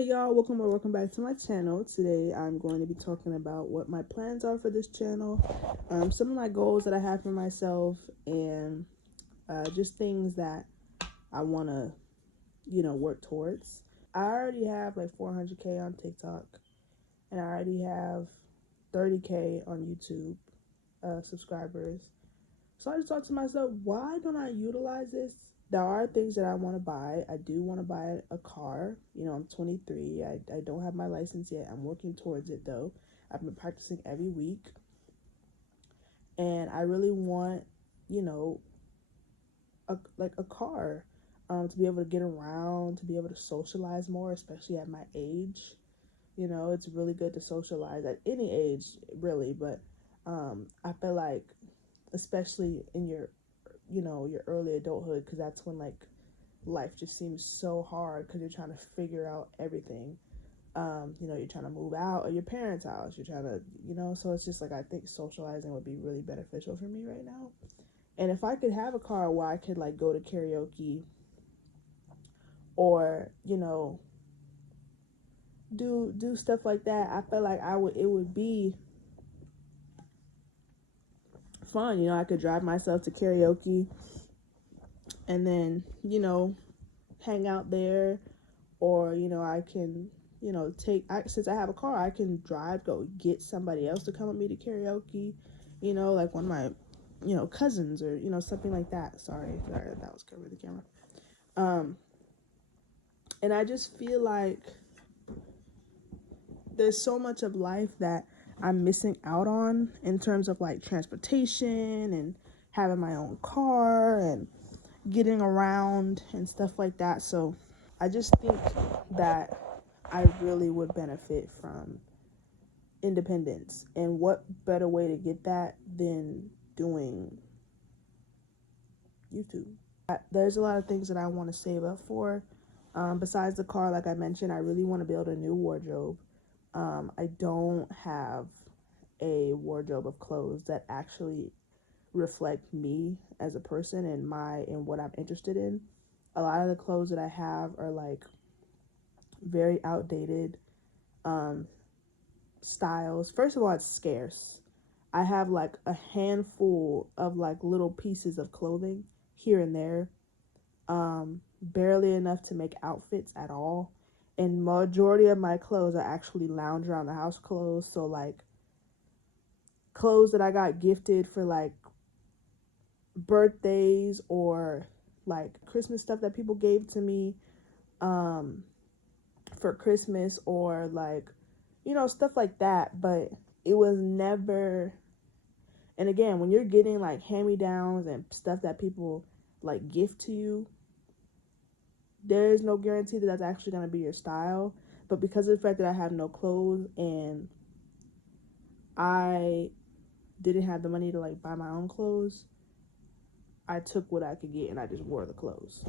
Hey y'all, welcome back to my channel. Today I'm going to be talking about what my plans are for this channel, some of my goals that I have for myself, and just things that I want to, work towards. I already have like 400K on TikTok, and I already have 30K on YouTube subscribers. So I just thought to myself, why don't I utilize this? There are things that I want to buy. I do want to buy a car. I'm 23. I don't have my license yet. I'm working towards it though. I've been practicing every week. And I really want, you know, a car to be able to get around, to be able to socialize more, especially at my age. It's really good to socialize at any age, really. But I feel like, especially in your early adulthood, because that's when like life just seems so hard because you're trying to figure out everything. You're trying to move out of your parents' house, you're trying to, so it's just like I think socializing would be really beneficial for me right now. And if I could have a car where I could like go to karaoke or do stuff like that, I feel like it would be fun. I could drive myself to karaoke and then hang out there, or I can since I have a car, I can go get somebody else to come with me to karaoke, like one of my cousins, or something like that. Sorry, that was covering the camera. And I just feel like there's so much of life that I'm missing out on in terms of like transportation and having my own car and getting around and stuff like that. So I just think that I really would benefit from independence. And what better way to get that than doing YouTube? There's a lot of things that I want to save up for. Besides the car, like I mentioned, I really want to build a new wardrobe. I don't have a wardrobe of clothes that actually reflect me as a person and what I'm interested in. A lot of the clothes that I have are like very outdated styles. First of all, it's scarce. I have like a handful of like little pieces of clothing here and there, barely enough to make outfits at all. And majority of my clothes are actually lounge around the house clothes. So like clothes that I got gifted for like birthdays or like Christmas stuff that people gave to me for Christmas, or like stuff like that. But it was never. And again, when you're getting like hand-me-downs and stuff that people like gift to you, there is no guarantee that that's actually going to be your style. But because of the fact that I have no clothes and I didn't have the money to like buy my own clothes, I took what I could get and I just wore the clothes.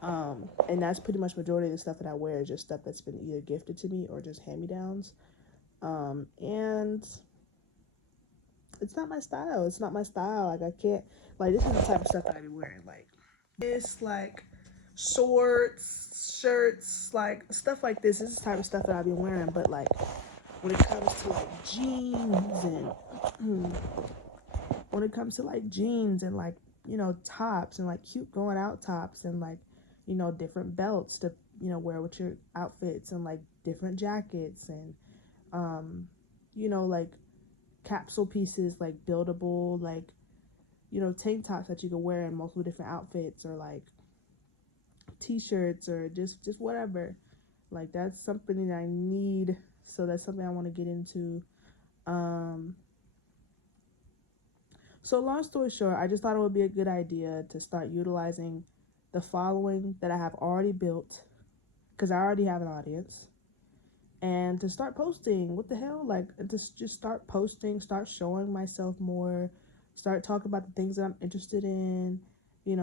And that's pretty much majority of the stuff that I wear is just stuff that's been either gifted to me or just hand-me-downs. And it's not my style. It's not my style. Like I can't, like, this is the type of stuff that I be wearing. Like this, like shorts, shirts, like stuff like this. This is the type of stuff that I be wearing. But like when it comes to like jeans and when it comes to like jeans and like tops and like cute going out tops and like different belts to wear with your outfits, and like different jackets and like capsule pieces, like buildable, like tank tops that you can wear in multiple different outfits, or like t-shirts, or just whatever. Like that's something that I need. So that's something I want to get into. So long story short, I just thought it would be a good idea to start utilizing the following that I have already built, because I already have an audience, and to start posting. What the hell? Like, just start posting, start showing myself more, start talking about the things that I'm interested in,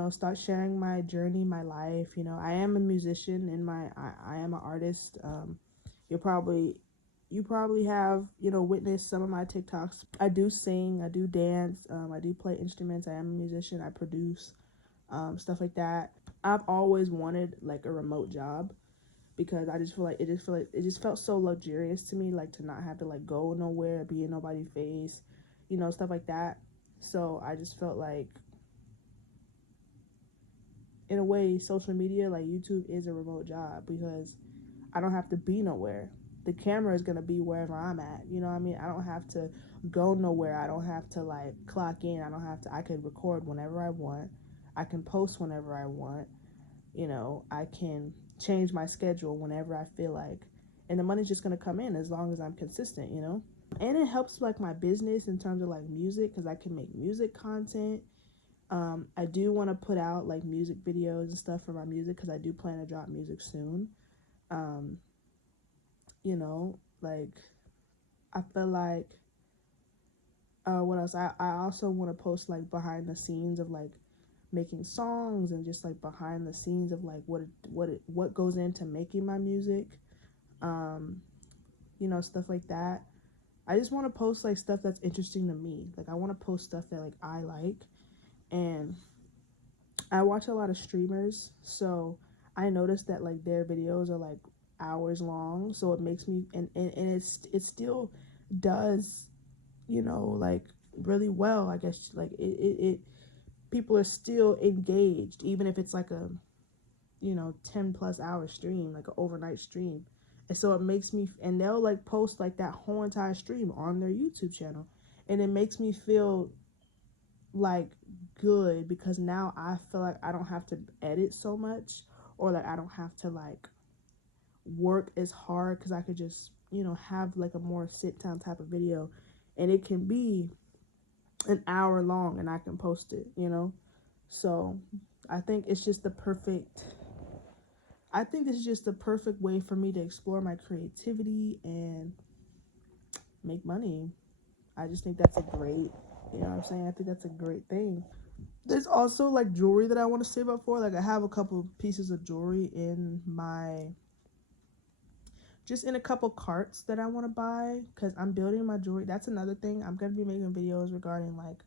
start sharing my journey, my life. I am a musician and I am an artist. You probably have witnessed some of my TikToks. I do sing, I do dance, I do play instruments. I am a musician, I produce, stuff like that. I've always wanted like a remote job. because I just feel like it just felt so luxurious to me, like to not have to like go nowhere, be in nobody's face, you know, stuff like that. So I just felt like, in a way, social media, like YouTube, is a remote job because I don't have to be nowhere. The camera is going to be wherever I'm at. You know what I mean? I don't have to go nowhere. I don't have to like clock in. I could record whenever I want. I can post whenever I want. You know, I can change my schedule whenever I feel like. And the money's just going to come in as long as I'm consistent, you know? And it helps like my business in terms of like music, because I can make music content. I do want to put out like music videos and stuff for my music because I do plan to drop music soon. Um, you know, like I feel like what else? I also want to post like behind the scenes of like making songs and just like behind the scenes of like what goes into making my music. Um, you know, stuff like that. I just want to post like stuff that's interesting to me. Like I want to post stuff that like I like, and I watch a lot of streamers, so I noticed that like their videos are like hours long, so it makes me and it still does, you know, like really well, I guess. Like it people are still engaged even if it's like a, you know, 10 plus hour stream, like an overnight stream. And so it makes me, and they'll like post like that whole entire stream on their YouTube channel, and it makes me feel like good because now I feel like I don't have to edit so much, or like I don't have to like work as hard, because I could just, you know, have like a more sit down type of video, and it can be an hour long and I can post it, you know. So I think it's just the perfect, I think this is just the perfect way for me to explore my creativity and make money. I just think that's a great, you know what I'm saying? I think that's a great thing. There's also like jewelry that I want to save up for. Like I have a couple pieces of jewelry in my, just in a couple carts that I want to buy, because I'm building my jewelry. That's another thing. I'm going to be making videos regarding like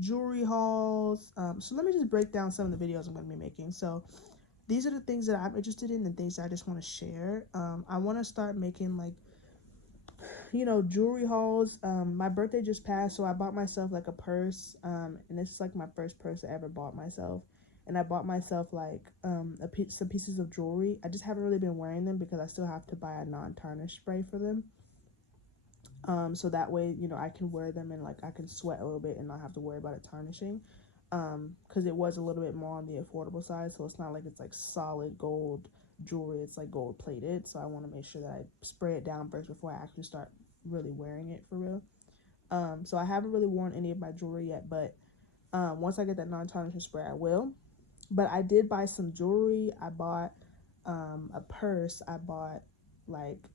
jewelry hauls. So let me just break down some of the videos I'm going to be making. So these are the things that I'm interested in and things that I just want to share. I want to start making like, you know, jewelry hauls. My birthday just passed, so I bought myself like a purse. And this is like my first purse I ever bought myself. And I bought myself like some pieces of jewelry. I just haven't really been wearing them because I still have to buy a non-tarnish spray for them. So that way, you know, I can wear them and like I can sweat a little bit and not have to worry about it tarnishing. Because it was a little bit more on the affordable side, so it's not like it's like solid gold jewelry. It's like gold plated, so I want to make sure that I spray it down first before I actually start really wearing it for real. So I haven't really worn any of my jewelry yet, but once I get that non-tarnishing spray, I will. But I did buy some jewelry. I bought a purse. I bought like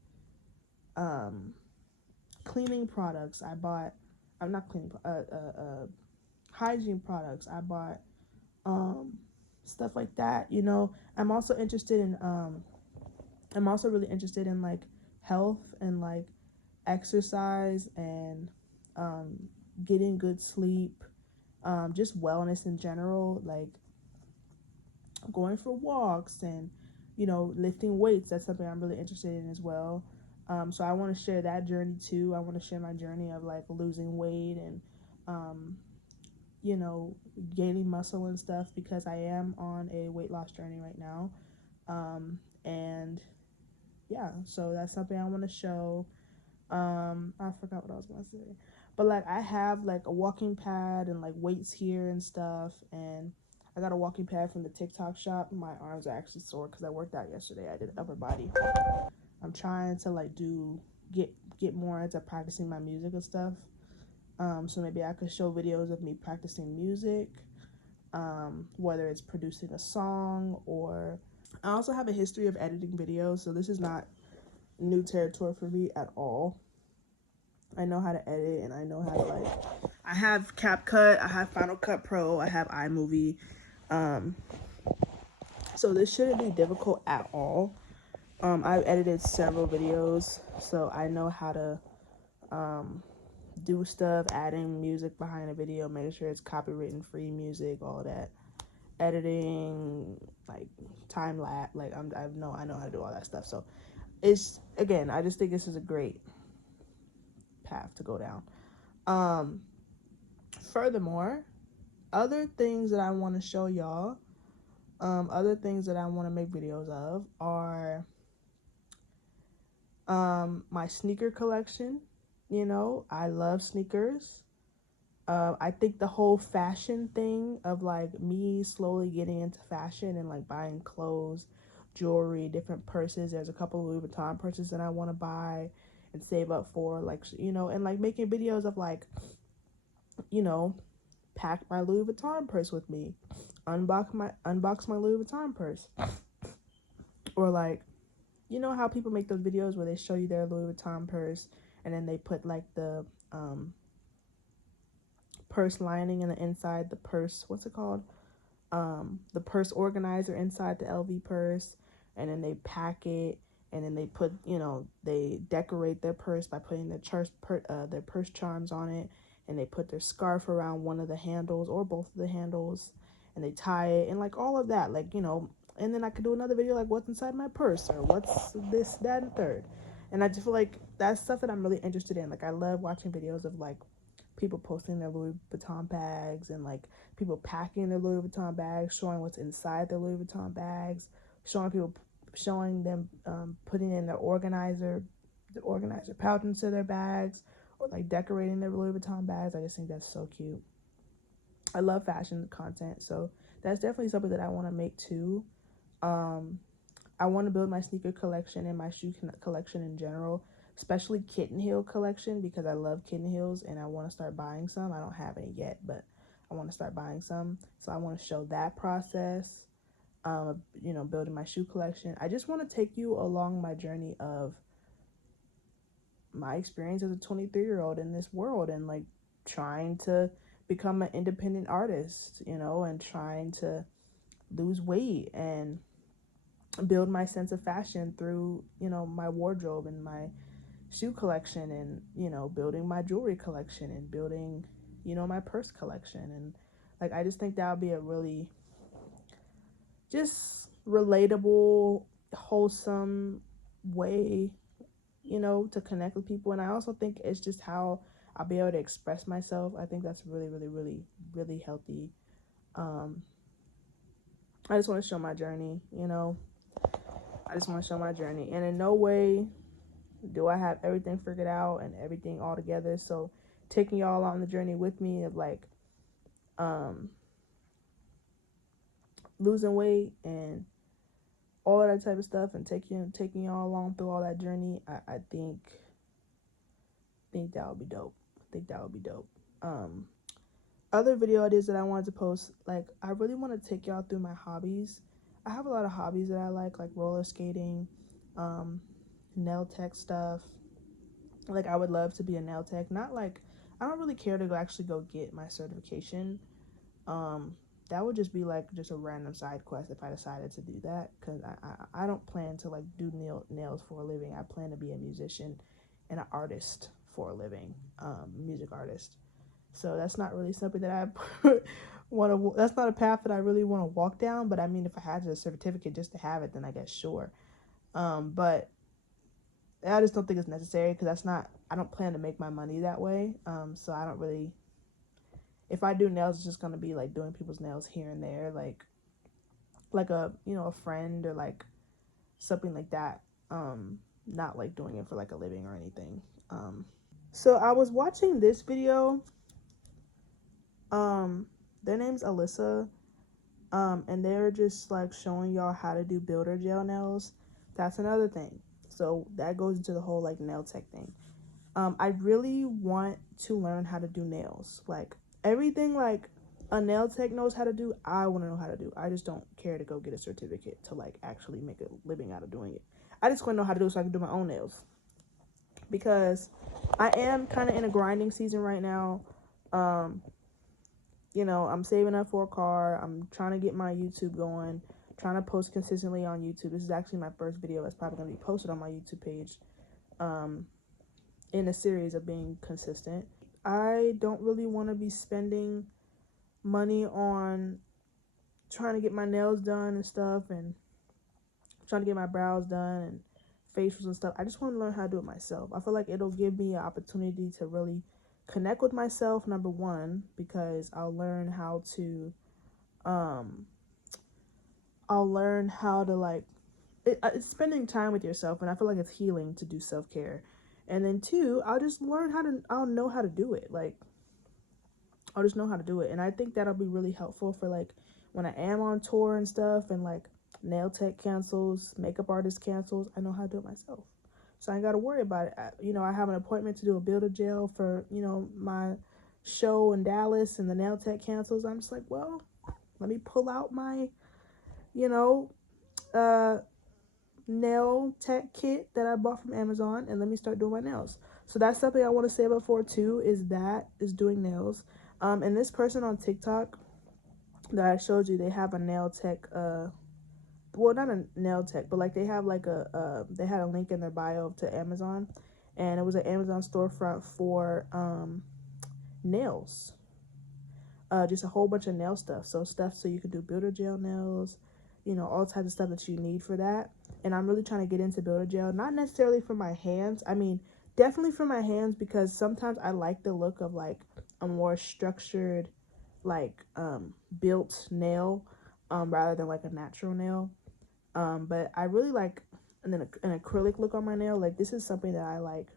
cleaning products. I bought, I'm not cleaning, hygiene products. I bought stuff like that. You know, I'm also really interested in like health and like exercise and getting good sleep, just wellness in general, like going for walks and, you know, lifting weights. That's something I'm really interested in as well. So I want to share that journey too. I want to share my journey of like losing weight and, you know, gaining muscle and stuff, because I am on a weight loss journey right now. And yeah, so that's something I want to show. I forgot what I was going to say. But like I have like a walking pad and like weights here and stuff, and I got a walking pad from the TikTok shop. My arms are actually sore because I worked out yesterday. I did upper body. I'm trying to like get more into practicing my music and stuff. So maybe I could show videos of me practicing music, whether it's producing a song or. I also have a history of editing videos, so this is not new territory for me at all. I know how to edit, and I know how to like. I have CapCut, I have Final Cut Pro, I have iMovie, so this shouldn't be difficult at all. I've edited several videos, so I know how to do stuff, adding music behind a video, making sure it's copywritten free music, all of that. editing, like time lapse. Like I know how to do all that stuff. So it's, again, I just think this is a great path to go down. Furthermore, other things that I want to show y'all, other things that I want to make videos of are my sneaker collection. You know, I love sneakers. I think the whole fashion thing of like me slowly getting into fashion and like buying clothes, jewelry, different purses. There's a couple of Louis Vuitton purses that I want to buy and save up for, like, you know, and like making videos of like, you know, pack my Louis Vuitton purse with me, unbox my Louis Vuitton purse, or like, you know how people make those videos where they show you their Louis Vuitton purse and then they put like the purse lining in the inside, the purse, what's it called? The purse organizer inside the LV purse, and then they pack it, and then they put, you know, they decorate their purse by putting their purse charms on it, and they put their scarf around one of the handles or both of the handles, and they tie it, and like all of that, like, you know. And then I could do another video like what's inside my purse, or what's this, that, and third. And I just feel like that's stuff that I'm really interested in. Like, I love watching videos of like people posting their Louis Vuitton bags, and like people packing their Louis Vuitton bags, showing what's inside their Louis Vuitton bags, showing them putting in the organizer pouch into their bags, or like decorating their Louis Vuitton bags. I just think that's so cute. I love fashion content, so that's definitely something that I want to make too. I want to build my sneaker collection and my shoe collection in general, especially kitten heel collection, because I love kitten heels and I want to start buying some. I don't have any yet, but I want to start buying some. So I want to show that process, you know, building my shoe collection. I just want to take you along my journey of my experience as a 23-year-old in this world, and like trying to become an independent artist, you know, and trying to lose weight and build my sense of fashion through, you know, my wardrobe and my shoe collection, and, you know, building my jewelry collection, and building, you know, my purse collection. And like, I just think that would be a really just relatable, wholesome way, you know, to connect with people. And I also think it's just how I'll be able to express myself. I think that's really, really, really, really healthy. I just want to show my journey, you know. I just want to show my journey. And in no way do I have everything figured out and everything all together. So taking y'all on the journey with me of like losing weight and all of that type of stuff, and taking y'all along through all that journey, I think that would be dope. I think that would be dope. Other video ideas that I wanted to post, like, I really want to take y'all through my hobbies. I have a lot of hobbies that I like roller skating, nail tech stuff. Like, I would love to be a nail tech. Not like, I don't really care to go get my certification. That would just be like just a random side quest if I decided to do that, because I don't plan to like do nails for a living. I plan to be a musician and an artist for a living, music artist. So that's not really something that I that's not a path that I really want to walk down. But I mean, if I had a certificate just to have it, then I guess sure. But I just don't think it's necessary, because I don't plan to make my money that way. So I don't really, if I do nails, it's just going to be like doing people's nails here and there, like a, you know, a friend, or like something like that. Not like doing it for like a living or anything. So I was watching this video. Their name's Alyssa. And they're just like showing y'all how to do builder gel nails. That's another thing. So that goes into the whole like nail tech thing. I really want to learn how to do nails. Like, everything like a nail tech knows how to do, I want to know how to do. I just don't care to go get a certificate to like actually make a living out of doing it. I just want to know how to do it so I can do my own nails. Because I am kind of in a grinding season right now. You know, I'm saving up for a car. I'm trying to get my YouTube going, trying to post consistently on YouTube. This is actually my first video that's probably going to be posted on my YouTube page, in a series of being consistent. I don't really want to be spending money on trying to get my nails done and stuff, and trying to get my brows done and facials and stuff. I just want to learn how to do it myself. I feel like it'll give me an opportunity to really connect with myself, number one, because I'll learn how to like it's spending time with yourself, and I feel like it's healing to do self-care. And then two, I'll know how to do it. Like, I'll just know how to do it. And I think that'll be really helpful for like when I am on tour and stuff, and like nail tech cancels, makeup artist cancels, I know how to do it myself. So I ain't got to worry about it. I have an appointment to do a builder gel for, my show in Dallas, and the nail tech cancels. I'm just like, well, let me pull out my, nail tech kit that I bought from Amazon, and let me start doing my nails. So that's something I want to say about for too, is doing nails. And this person on TikTok that I showed you, they have a nail tech, well, not a nail tech, but like they have like they had a link in their bio to Amazon, and it was an Amazon storefront for nails, just a whole bunch of nail stuff. So you could do builder gel nails, all types of stuff that you need for that. And I'm really trying to get into builder gel, not necessarily for my hands. I mean, definitely for my hands, because sometimes I like the look of like a more structured, like built nail, rather than like a natural nail. But I really like an acrylic look on my nail. Like, this is something that I like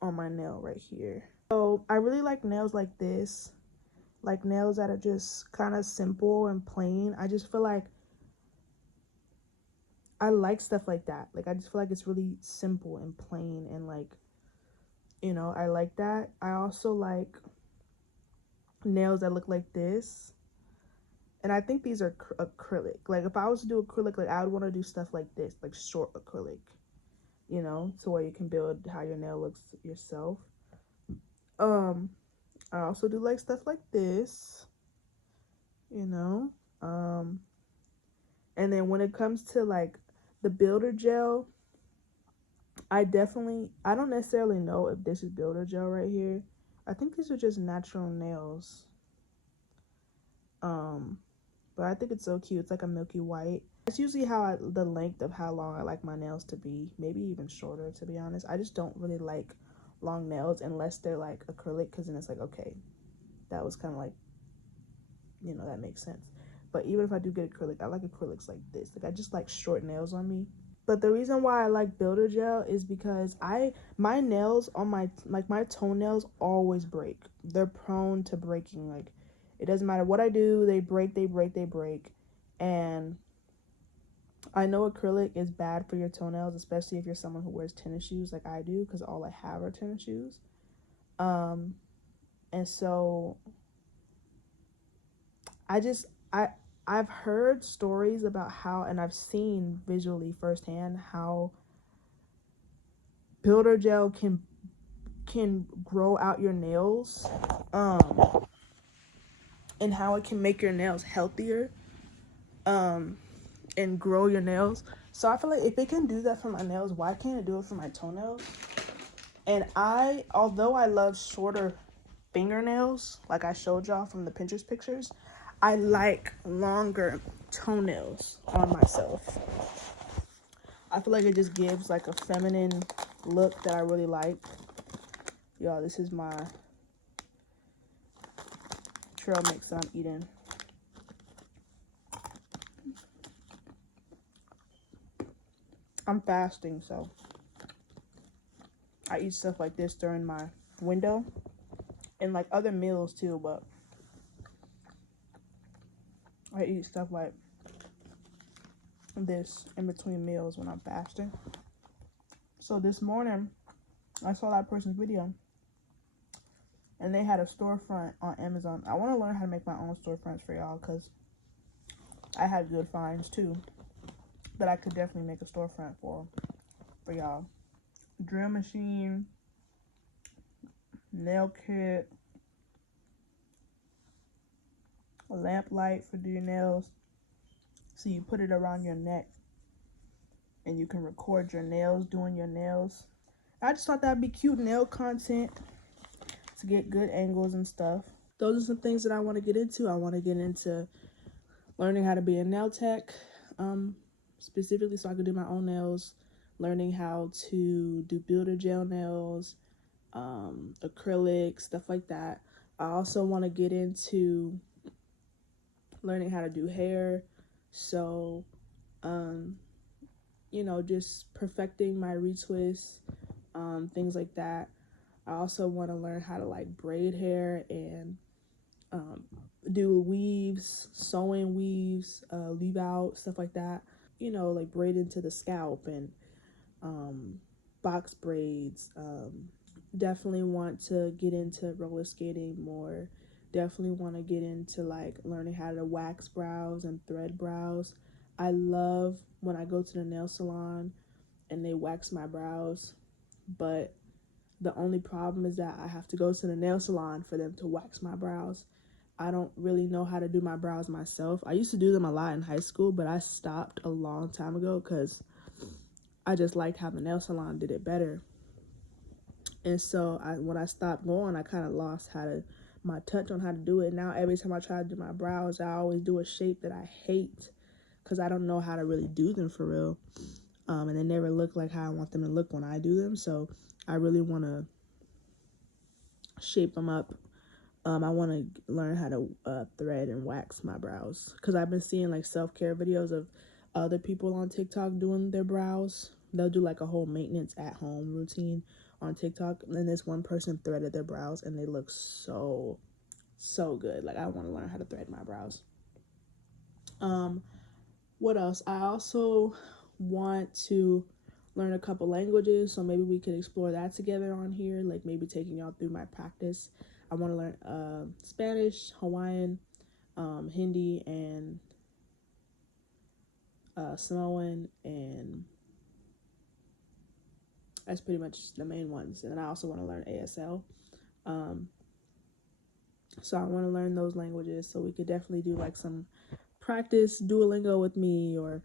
on my nail right here. So I really like nails like this, like nails that are just kind of simple and plain. I just feel like I like stuff like that. Like, I just feel like it's really simple and plain, and like, I like that. I also like nails that look like this. And I think these are acrylic. Like, if I was to do acrylic, like, I would want to do stuff like this, like short acrylic, to where you can build how your nail looks yourself. I also do like stuff like this, and then when it comes to like the builder gel, I don't necessarily know if this is builder gel right here. I think these are just natural nails. But I think it's so cute. It's like a milky white. That's usually the length of how long I like my nails to be. Maybe even shorter, to be honest. I just don't really like long nails unless they're like acrylic, because then it's like, okay, that was kind of like, that makes sense. But even if I do get acrylic, I like acrylics like this. Like, I just like short nails on me. But the reason why I like builder gel is because my nails on my toenails always break. They're prone to breaking. Like, it doesn't matter what I do, they break. And I know acrylic is bad for your toenails, especially if you're someone who wears tennis shoes like I do, because all I have are tennis shoes. And so I've heard stories about how, and I've seen visually firsthand how builder gel can grow out your nails, and how it can make your nails healthier, and grow your nails. So I feel like if it can do that for my nails, why can't it do it for my toenails? And although I love shorter fingernails, like I showed y'all from the Pinterest pictures, I like longer toenails on myself. I feel like it just gives like a feminine look that I really like. Y'all, this is my trail mix that I'm eating. I'm fasting, so I eat stuff like this during my window, and like other meals too, but I eat stuff like this in between meals when I'm fasting. So this morning I saw that person's video, and they had a storefront on Amazon. I want to learn how to make my own storefronts for y'all, because I had good finds too that I could definitely make a storefront for y'all. Drill machine, nail kit, a lamp light for your nails, so you put it around your neck and you can record your nails doing your nails. I just thought that'd be cute nail content to get good angles and stuff. Those are some things that I want to get into. I want to get into learning how to be a nail tech, specifically so I could do my own nails, learning how to do builder gel nails, acrylic, stuff like that. I also want to get into learning how to do hair. So, just perfecting my retwists, things like that. I also want to learn how to like braid hair and do weaves, sewing weaves, leave out, stuff like that. Like braid into the scalp and box braids. Definitely want to get into roller skating more. Definitely want to get into like learning how to wax brows and thread brows. I love when I go to the nail salon and they wax my brows, but the only problem is that I have to go to the nail salon for them to wax my brows. I don't really know how to do my brows myself. I used to do them a lot in high school, but I stopped a long time ago because I just liked how the nail salon did it better. And so when I stopped going, I kind of lost my touch on how to do it. Now every time I try to do my brows, I always do a shape that I hate because I don't know how to really do them for real. And they never look like how I want them to look when I do them. So I really want to shape them up. I want to learn how to thread and wax my brows because I've been seeing like self-care videos of other people on TikTok doing their brows. They'll do like a whole maintenance at home routine on TikTok, and then this one person threaded their brows and they look so good. Like I want to learn how to thread my brows. What else? I also want to learn a couple languages, so maybe we could explore that together on here, like maybe taking y'all through my practice. I want to learn Spanish, Hawaiian, Hindi, and Samoan, and that's pretty much the main ones. And then I also want to learn ASL. So I want to learn those languages, so we could definitely do like some practice Duolingo with me, or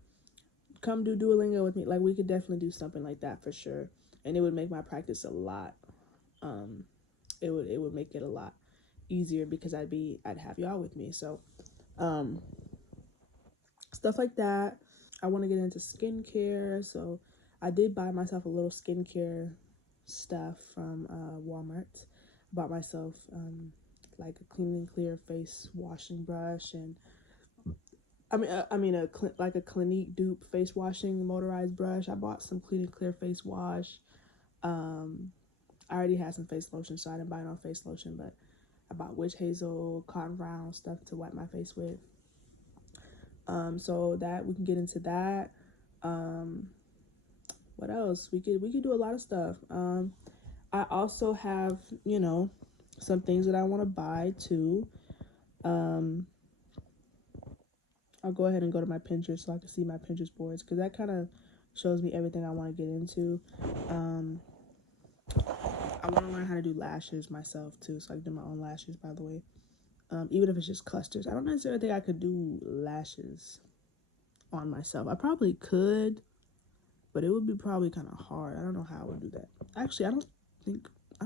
come do Duolingo with me. Like we could definitely do something like that for sure, and it would make my practice a lot. It would make it a lot easier because I'd have y'all with me. So, stuff like that. I want to get into skincare, so I did buy myself a little skincare stuff from Walmart. Bought myself like a clean and clear face washing brush, and like a Clinique dupe face washing motorized brush. I bought some clean and clear face wash. I already had some face lotion, so I didn't buy no face lotion, but I bought witch hazel, cotton brown stuff to wipe my face with. So that we can get into that. What else? We could do a lot of stuff. I also have, some things that I want to buy too. I'll go ahead and go to my Pinterest so I can see my Pinterest boards, because that kind of shows me everything I want to get into. I want to learn how to do lashes myself too, so I can do my own lashes, by the way. Even if it's just clusters. I don't necessarily think I could do lashes on myself. I probably could, but it would be probably kind of hard. I don't know how I would do that. Actually, I don't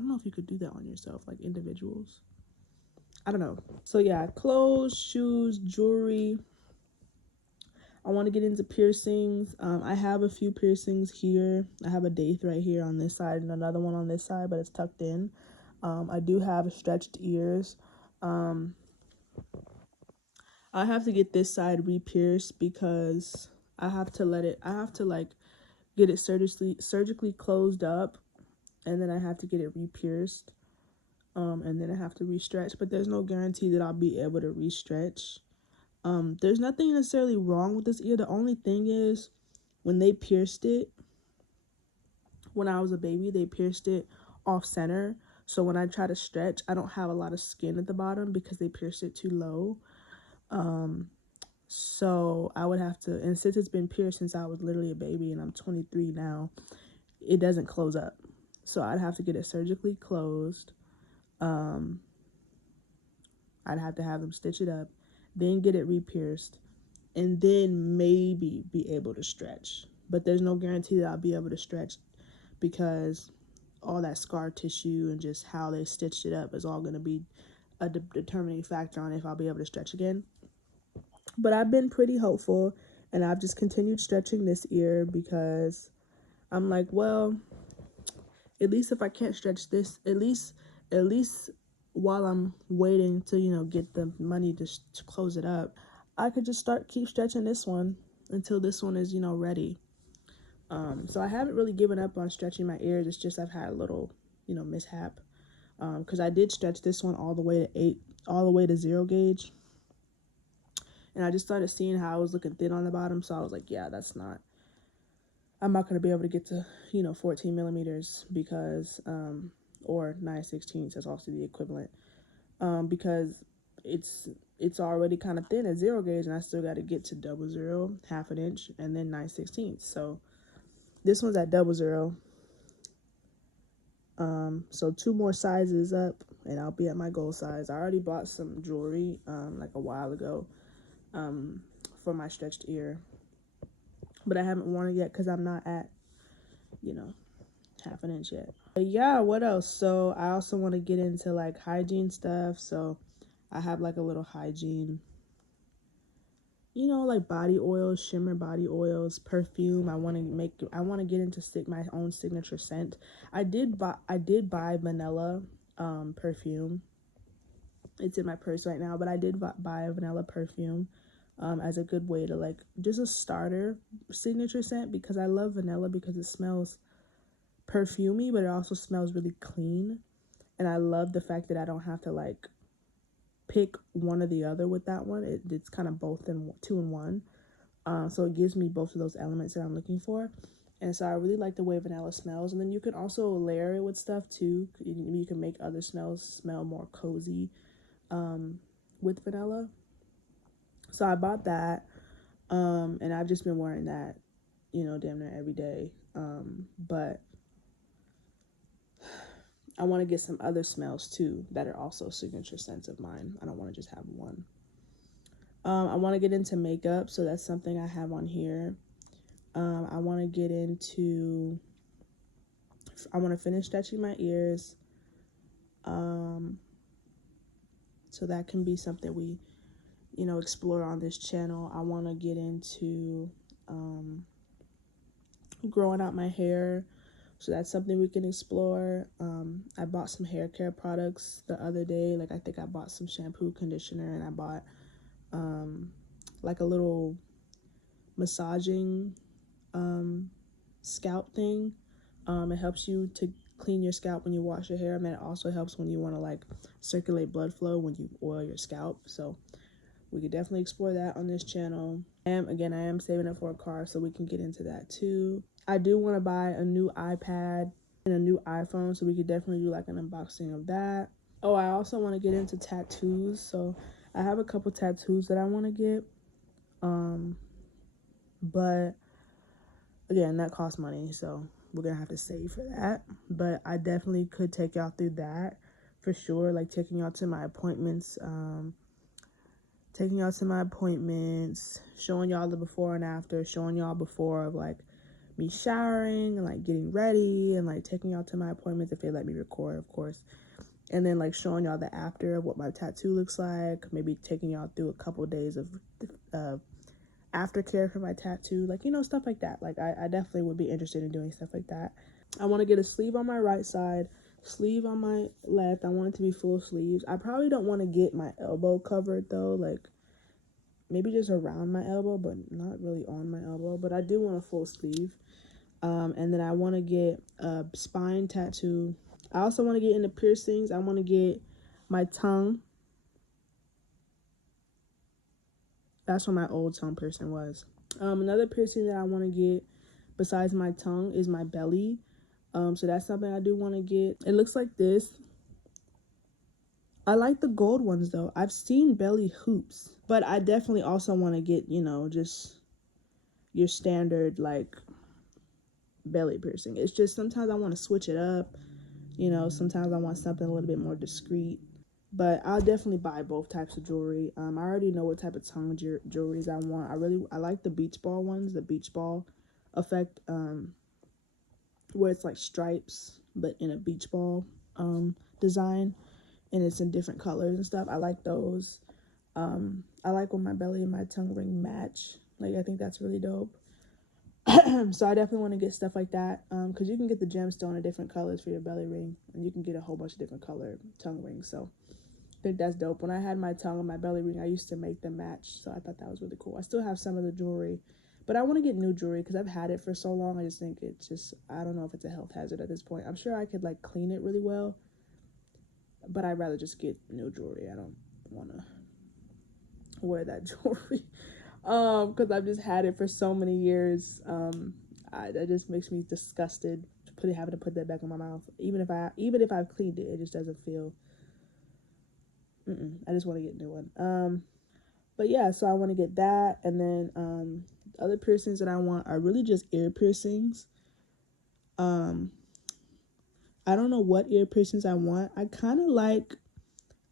know if you could do that on yourself, like individuals. I don't know. So yeah, clothes, shoes, jewelry. I want to get into piercings. I have a few piercings here. I have a daith right here on this side and another one on this side, but it's tucked in. I do have stretched ears. I have to get this side re-pierced because I have to like get it surgically closed up, and then I have to get it re-pierced. And then I have to re-stretch, but there's no guarantee that I'll be able to re-stretch. There's nothing necessarily wrong with this ear. The only thing is, when they pierced it, when I was a baby, they pierced it off center. So when I try to stretch, I don't have a lot of skin at the bottom because they pierced it too low. So I would have to, and since it's been pierced since I was literally a baby and I'm 23 now, it doesn't close up. So I'd have to get it surgically closed. I'd have to have them stitch it up, then get it re-pierced, and then maybe be able to stretch. But there's no guarantee that I'll be able to stretch because all that scar tissue and just how they stitched it up is all going to be a determining factor on if I'll be able to stretch again. But I've been pretty hopeful, and I've just continued stretching this ear because I'm like, well, at least if I can't stretch this, at least while I'm waiting to, get the money to close it up, I could just keep stretching this one until this one is, ready. So I haven't really given up on stretching my ears. It's just I've had a little, mishap. Because I did stretch this one all the way to all the way to 0 gauge. And I just started seeing how I was looking thin on the bottom. So I was like, yeah, I'm not going to be able to get to, 14 millimeters because, or 9/16 is also the equivalent. Because it's already kind of thin at 0 gauge, and I still got to get to 00, half an inch, and then 9/16. So this one's at 00. So 2 more sizes up, and I'll be at my goal size. I already bought some jewelry, like a while ago, for my stretched ear, but I haven't worn it yet because I'm not at, half an inch yet. But yeah, what else? So I also want to get into like hygiene stuff. So I have like a little hygiene, like body oils, shimmer body oils, perfume. I want to get into my own signature scent. I did buy vanilla perfume. It's in my purse right now, but I did buy a vanilla perfume as a good way to like just a starter signature scent, because I love vanilla because it smells perfumey, but it also smells really clean. And I love the fact that I don't have to like pick one or the other with that one. It's kind of both in 2 in 1. So it gives me both of those elements that I'm looking for. And so I really like the way vanilla smells. And then you can also layer it with stuff too. You can make other smells smell more cozy with vanilla. So I bought that. And I've just been wearing that, damn near every day. But I want to get some other smells too that are also signature scents of mine. I don't want to just have one. I want to get into makeup, so that's something I have on here. I want to finish stretching my ears. So that can be something we, explore on this channel. I want to get into growing out my hair. So that's something we can explore. I bought some hair care products the other day. Like I think I bought some shampoo, conditioner, and I bought like a little massaging scalp thing. It helps you to clean your scalp when you wash your hair, and then it also helps when you want to like circulate blood flow when you oil your scalp. So we could definitely explore that on this channel. And again, I am saving up for a car, so we can get into that too. I do want to buy a new iPad and a new iPhone, so we could definitely do like an unboxing of that. Oh, I also want to get into tattoos. So I have a couple tattoos that I want to get. But again, that costs money, so we're gonna have to save for that. But I definitely could take y'all through that for sure, like taking y'all to my appointments, showing y'all the before and after, showing y'all before of like me showering and like getting ready, and like taking y'all to my appointments if they let me record, of course. And then like showing y'all the after of what my tattoo looks like, maybe taking y'all through a couple days of aftercare for my tattoo, like, stuff like that. Like I definitely would be interested in doing stuff like that. I want to get a sleeve on my right side, sleeve on my left. I want it to be full sleeves. I probably don't want to get my elbow covered though, like maybe just around my elbow, but not really on my elbow. But I do want a full sleeve. And then I want to get a spine tattoo. I also want to get into piercings. I want to get my tongue. That's what my old tongue piercing was. Another piercing that I want to get besides my tongue is my belly. So that's something I do want to get. It looks like this. I like the gold ones though. I've seen belly hoops, but I definitely also want to get, just your standard like belly piercing. It's just sometimes I want to switch it up. Sometimes I want something a little bit more discreet. But I'll definitely buy both types of jewelry. I already know what type of tongue jewelries I want. I like the beach ball ones, the beach ball effect, where it's like stripes, but in a beach ball design, and it's in different colors and stuff. I like those. I like when my belly and my tongue ring match. Like, I think that's really dope. So I definitely want to get stuff like that, because you can get the gemstone in different colors for your belly ring, and you can get a whole bunch of different color tongue rings. So I think that's dope. When I had my tongue and my belly ring, I used to make them match, so I thought that was really cool. I still have some of the jewelry, but I want to get new jewelry because I've had it for so long. I just think it's just, I don't know if it's a health hazard at this point. I'm sure I could like clean it really well, but I'd rather just get new jewelry. I don't want to wear that jewelry because I've just had it for so many years. That just makes me disgusted having to put that back in my mouth. Even if I've cleaned it, it just doesn't feel. I just want to get a new one. But yeah, so I want to get that, and then other piercings that I want are really just ear piercings. I don't know what ear piercings I want. I kind of like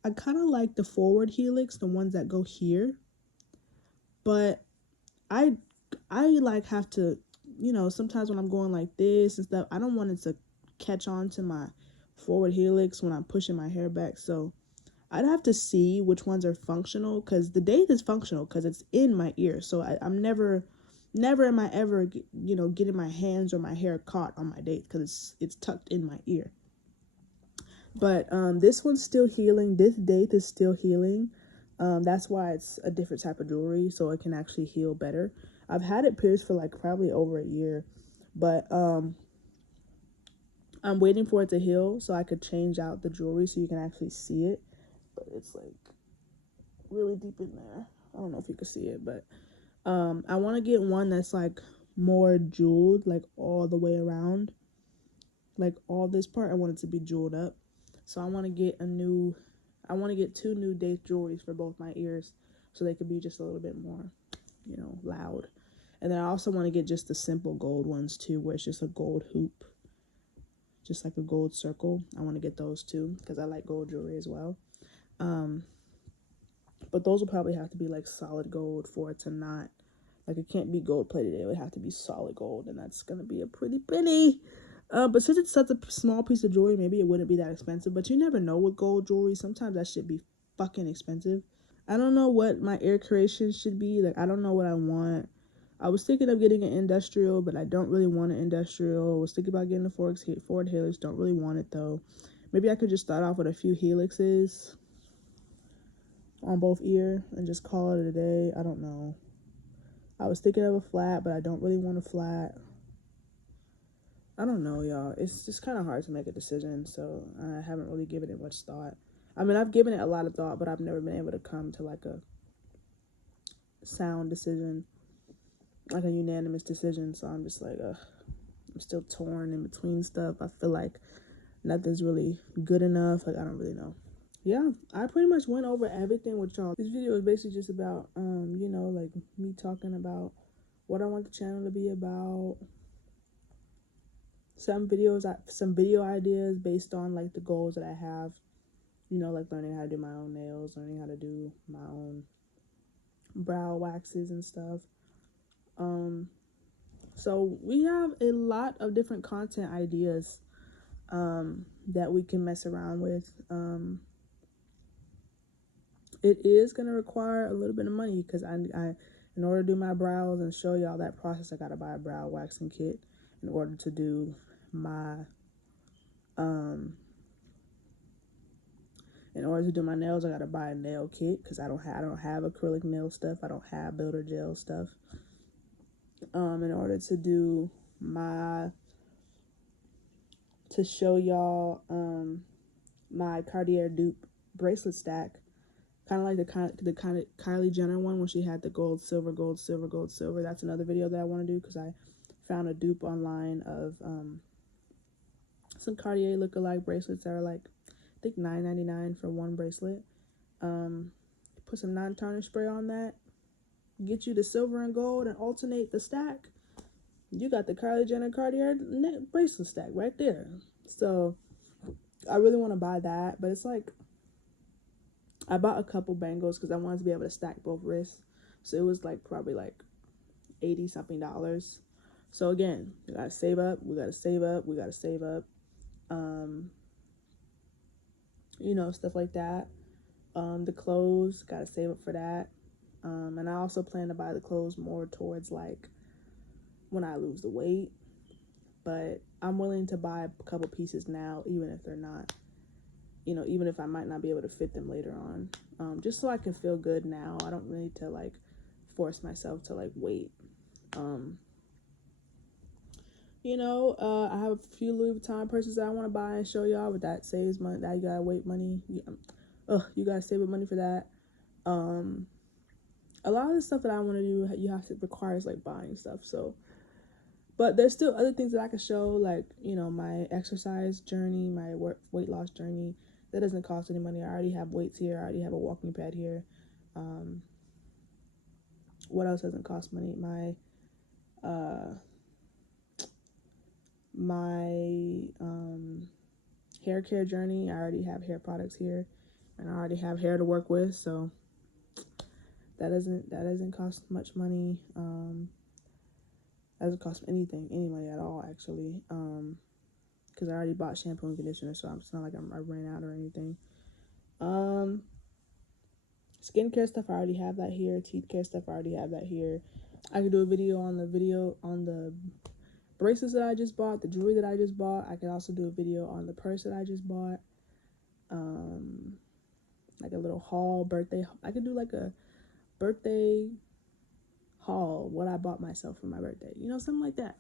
the forward helix, the ones that go here. But I like have to, sometimes when I'm going like this and stuff, I don't want it to catch on to my forward helix when I'm pushing my hair back. So I'd have to see which ones are functional, because the date is functional because it's in my ear. So I'm never am I ever, getting my hands or my hair caught on my date because it's tucked in my ear. But this one's still healing. This date is still healing. That's why it's a different type of jewelry, so it can actually heal better. I've had it pierced for like probably over a year, but I'm waiting for it to heal so I could change out the jewelry so you can actually see it. But it's like really deep in there. I don't know if you can see it, but I want to get one that's like more jeweled, like all the way around. Like all this part, I want it to be jeweled up. So I want to get two new date jewelries for both my ears so they could be just a little bit more, loud. And then I also want to get just the simple gold ones too, where it's just a gold hoop, just like a gold circle. I want to get those too because I like gold jewelry as well. But those will probably have to be like solid gold for it to not, like, it can't be gold plated. It would have to be solid gold, and that's gonna be a pretty penny. But since it's such a small piece of jewelry, maybe it wouldn't be that expensive. But you never know with gold jewelry. Sometimes that should be fucking expensive. I don't know what my ear creation should be. Like, I don't know what I want. I was thinking of getting an industrial, but I don't really want an industrial. I was thinking about getting a forward helix. Don't really want it though. Maybe I could just start off with a few helixes on both ear and just call it a day. I don't know. I was thinking of a flat, but I don't really want a flat. I don't know, y'all. It's just kind of hard to make a decision, so I haven't really given it much thought. I mean, I've given it a lot of thought, but I've never been able to come to like a sound decision, like a unanimous decision. So I'm just like, I'm still torn in between stuff. I feel like nothing's really good enough. Like, I don't really know. Yeah, I pretty much went over everything with y'all. This video is basically just about, like me talking about what I want the channel to be about. Some video ideas based on like the goals that I have, like learning how to do my own nails, learning how to do my own brow waxes and stuff. So we have a lot of different content ideas that we can mess around with. It is going to require a little bit of money because I in order to do my brows and show y'all that process, I got to buy a brow waxing kit. In order to do my nails, I got to buy a nail kit because I don't have acrylic nail stuff. I don't have builder gel stuff. In order to do to show y'all my Cartier dupe bracelet stack, kind of like the kind of Kylie Jenner one when she had the gold, silver, gold, silver, gold, silver. That's another video that I want to do because I found a dupe online of some Cartier lookalike bracelets that are like, I think $9.99 for one bracelet. Put some non-tarnish spray on that, get you the silver and gold, and alternate the stack. You got the Kylie Jenner Cartier bracelet stack right there. So I really want to buy that, but it's like, I bought a couple bangles because I wanted to be able to stack both wrists. So it was like probably like $80 something. So again, we gotta save up. Stuff like that. The clothes, gotta save up for that. And I also plan to buy the clothes more towards like when I lose the weight. But I'm willing to buy a couple pieces now, even if they're not, even if I might not be able to fit them later on. Just so I can feel good now. I don't need to like force myself to like wait. I have a few Louis Vuitton purses that I want to buy and show y'all, but that saves money. That you gotta wait money. You gotta save up money for that. A lot of the stuff that I want to do, you have to requires like buying stuff. So, but there's still other things that I can show, like my exercise journey, my weight loss journey. That doesn't cost any money. I already have weights here. I already have a walking pad here. What else doesn't cost money? My hair care journey. I already have hair products here, and I already have hair to work with. So that doesn't cost much money. Doesn't cost any money at all actually. Because I already bought shampoo and conditioner, so it's not like I ran out or anything. Skincare stuff, I already have that here. Teeth care stuff, I already have that here. I could do a video on the bracelets that I just bought, the jewelry that I just bought. I could also do a video on the purse that I just bought. Like a little haul, birthday. I could do like a birthday haul, what I bought myself for my birthday. Something like that.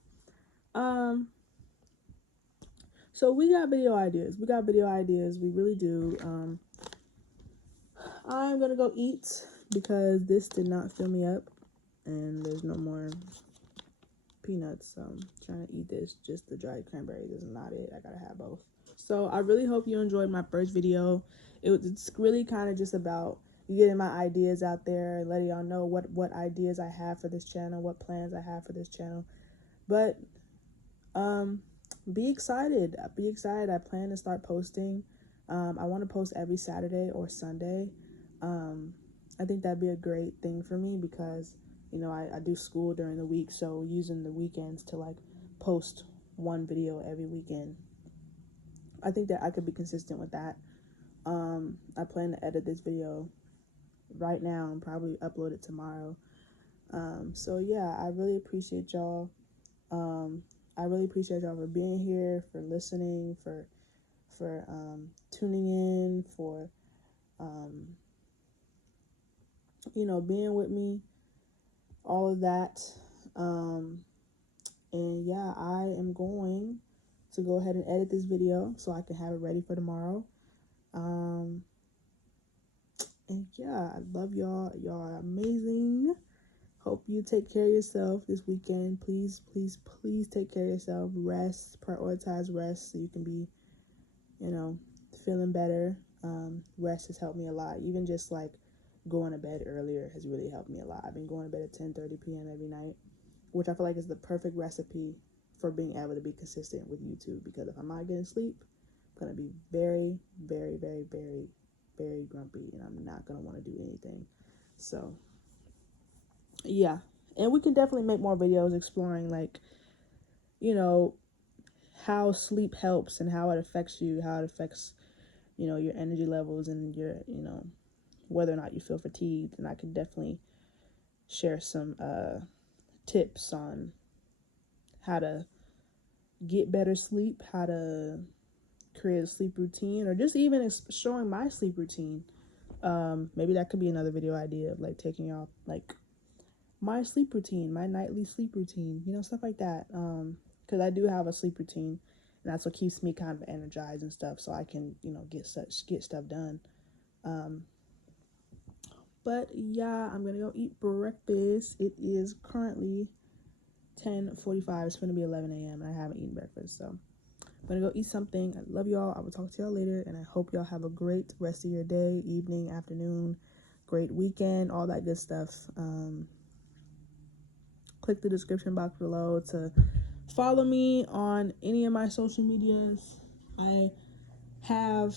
So we got video ideas. We really do. I'm gonna go eat because this did not fill me up and there's no more peanuts. So I'm trying to eat this. Just the dried cranberries is not it. I gotta have both. So I really hope you enjoyed my first video. It's really kind of just about getting my ideas out there and letting y'all know what ideas I have for this channel, what plans I have for this channel. But be excited. I plan to start posting. I want to post every Saturday or Sunday. I think that'd be a great thing for me because I do school during the week, so using the weekends to like post one video every weekend, I think that I could be consistent with that. I plan to edit this video right now and probably upload it tomorrow. So yeah, I really appreciate y'all. I really appreciate y'all for being here, for listening, for tuning in, for being with me, all of that. And yeah, I am going to go ahead and edit this video so I can have it ready for tomorrow. And yeah, I love y'all. Y'all are amazing. Hope you take care of yourself this weekend. Please, please, please take care of yourself. Rest, prioritize rest so you can be, feeling better. Rest has helped me a lot. Even just like going to bed earlier has really helped me a lot. I've been going to bed at 10:30 p.m. every night, which I feel like is the perfect recipe for being able to be consistent with YouTube, because if I'm not getting sleep, I'm going to be very, very, very, very, very grumpy, and I'm not going to want to do anything. So yeah, and we can definitely make more videos exploring like how sleep helps and how it affects you, how it affects your energy levels and your whether or not you feel fatigued. And I can definitely share some tips on how to get better sleep, how to create a sleep routine, or just even showing my sleep routine. Maybe that could be another video idea of like taking y'all like my sleep routine, my nightly sleep routine, stuff like that. Because I do have a sleep routine, and that's what keeps me kind of energized and stuff, so I can get stuff done. But yeah, I'm gonna go eat breakfast. It is currently 10:45. It's gonna be 11 a.m. and I haven't eaten breakfast, so I'm gonna go eat something. I love y'all. I will talk to y'all later, and I hope y'all have a great rest of your day, evening, afternoon, great weekend, all that good stuff. Click the description box below to follow me on any of my social medias. I have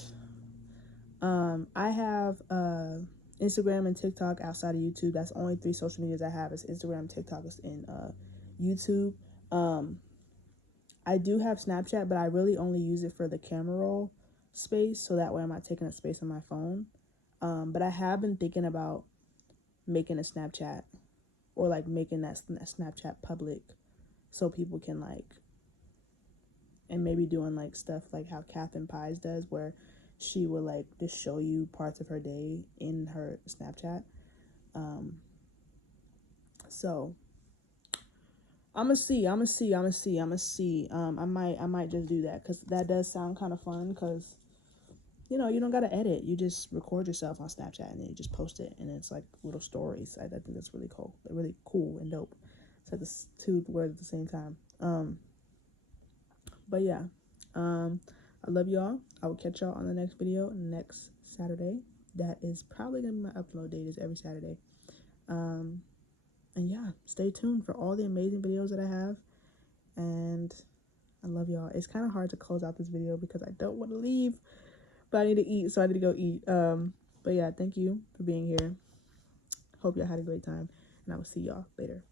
Instagram and TikTok outside of YouTube. That's only 3 social medias I have. Is Instagram, TikTok, and YouTube. I do have Snapchat, but I really only use it for the camera roll space, so that way I'm not taking up space on my phone. But I have been thinking about making a Snapchat, or like making that Snapchat public, so people can like, and maybe doing like stuff like how Catherine Pies does, where she will like just show you parts of her day in her Snapchat. So I'ma see. I might just do that, because that does sound kind of fun. Because you don't gotta edit. You just record yourself on Snapchat and then you just post it, and it's like little stories. I think that's really cool and dope. It's like this two words at the same time. But yeah, I love y'all. I will catch y'all on the next video next Saturday. That is probably gonna be my upload date, is every Saturday. And yeah, stay tuned for all the amazing videos that I have. And I love y'all. It's kind of hard to close out this video because I don't want to leave, but I need to eat, so I need to go eat. But yeah, thank you for being here. Hope y'all had a great time, and I will see y'all later.